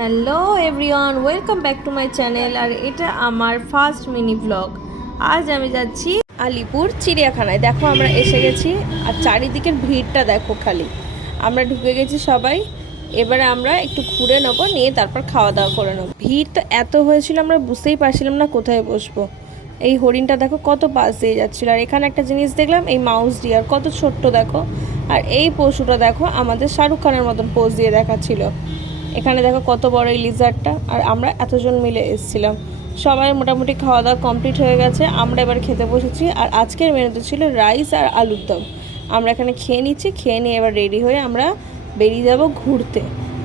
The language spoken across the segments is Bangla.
Hello everyone, welcome back to my channel. আর এটা আমার ফার্স্ট মিনি ব্লগ। আজ আমি যাচ্ছি আলিপুর চিড়িয়াখানায়। দেখো, আমরা এসে গেছি আর চারিদিকের ভিড়টা দেখো খালি। আমরা ঢুকে গেছি সবাই। এবারে আমরা একটু ঘুরে নেব, নিয়ে তারপর খাওয়া দাওয়া করে নেব। ভিড় তো এত হয়েছিল, আমরা বুঝতেই পারছিলাম না কোথায় বসবো। এই হরিণটা দেখো, কত পাশ দিয়ে যাচ্ছিল। আর এখানে একটা জিনিস দেখলাম, এই মাউস ডিয়ার কত ছোট্ট দেখো। আর এই পশুটা দেখো, আমাদের শাহরুখ খানের মতন পোজ দিয়ে দেখাচ্ছিল। এখানে দেখো কত বড় এই লিজারটা আর আমরা এতজন মিলে এসেছিলাম। সবাই মোটামুটি খাওয়া দাওয়া কমপ্লিট হয়ে গেছে। আমরা এবার খেতে বসেছি। আর আজকের মেনুতে ছিল রাইস আর আলুর দম। আমরা এখানে খেয়ে নিচ্ছি। খেয়ে নিয়ে এবার রেডি হয়ে আমরা বেরিয়ে যাব ঘুরতে।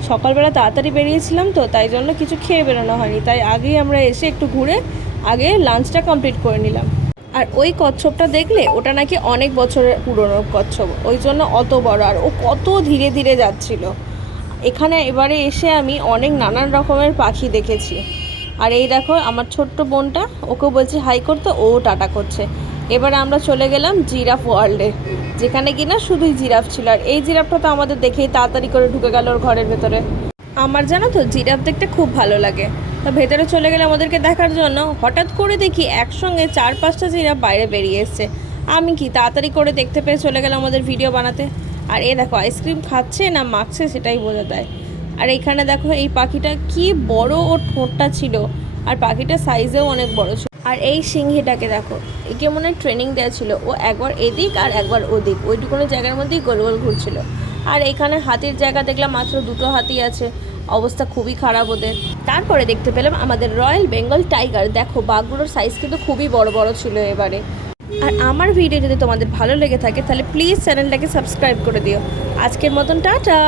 সকালবেলা তাড়াতাড়ি বেরিয়েছিলাম তো, তাই জন্য কিছু খেয়ে বেরোনো হয়নি। তাই আগেই আমরা এসে একটু ঘুরে আগে লাঞ্চটা কমপ্লিট করে নিলাম। আর ওই কচ্ছপটা দেখলে, ওটা নাকি অনেক বছরের পুরনো কচ্ছপ। ওই জন্য অত বড়। আর ও কত ধীরে ধীরে যাচ্ছিল। এখানে এবারে এসে আমি অনেক নানান রকমের পাখি দেখেছি। আর এই দেখো, আমার ছোট্ট বোনটা ওকে বলছি হাই করতে, ও টাটা করছে। এবারে আমরা চলে গেলাম জিরাফ ওয়ার্ল্ডে, যেখানে কিনা শুধুই জিরাফ ছিল। আর এই জিরাফটা তো আমাদের দেখেই তাড়াতাড়ি করে ঢুকে গেল ওর ঘরের ভেতরে। আমার জানো তো, জিরাফ দেখতে খুব ভালো লাগে। তা ভেতরে চলে গেলে আমাদেরকে দেখার জন্য। হঠাৎ করে দেখি একসঙ্গে চার পাঁচটা জিরাফ বাইরে বেরিয়ে এসছে। আমি কি তাড়াতাড়ি করে দেখতে পেয়ে চলে গেলাম আমাদের ভিডিও বানাতে? আর এ দেখো আইসক্রিম খাচ্ছে না মাখছে সেটাই বোঝা যায়। আর এখানে দেখো, এই পাখিটা কি বড় ওর ঠোঁটটা ছিল। আর পাখিটার সাইজেও অনেক বড় ছিল। আর এই সিংহিটাকে দেখো, একে মনে হয় ট্রেনিং দেওয়া ছিল। ও একবার এদিক আর একবার ওদিক, ওইটুকুনো জায়গার মধ্যেই গোল গোল ঘুরছিল। আর এখানে হাতির জায়গা দেখলাম, মাত্র দুটো হাতি আছে। অবস্থা খুবই খারাপ ওদের। তারপরে দেখতে পেলাম আমাদের রয়্যাল বেঙ্গল টাইগার দেখো, বাঘগুলোর সাইজ কিন্তু খুবই বড় বড় ছিল এবারে। আর আমার ভিডিও যদি তোমাদের ভালো লেগে থাকে, তাহলে প্লিজ চ্যানেলটাকে সাবস্ক্রাইব করে দিও। আজকের মতন টাটা।